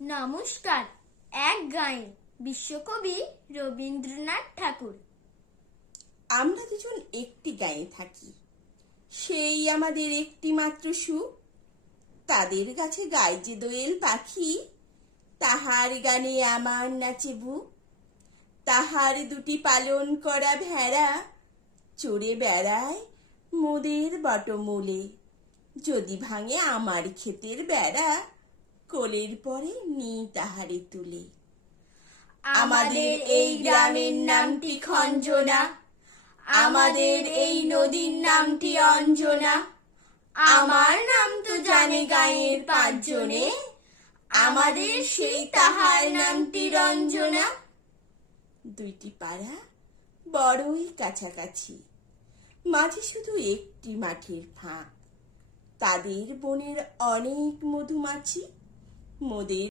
নমস্কার। এক গায়ে বিশ্বকবি রবীন্দ্রনাথ ঠাকুর। আমরা দুজন একটি গায়ে থাকি, সেই আমাদের একটি মাত্র সুখ। তাদের কাছে গায় যে দোয়েল পাখি, তাহার গানে আমার নাচে বুক। তাহার দুটি পালন করা ভেড়া চড়ে বেড়ায় মোদের বটমূলে। যদি ভাঙে আমার ক্ষেতের বেড়া, কোলের পরে নি তাহারে তুলে। আমাদের এই গ্রামের নামটি খঞ্জনা, আমাদের এই নদীর নামটি অঞ্জনা। আমার নাম তো জানে গাঁয়ের পাঁচজনে, আমাদের সেই তাহার নামটি রঞ্জনা। দুইটি পাড়া বড়ই কাছাকাছি, মাঝে শুধু একটি মাঠের ফাঁক। তাদের বনের অনেক মধুমাছি, মোদের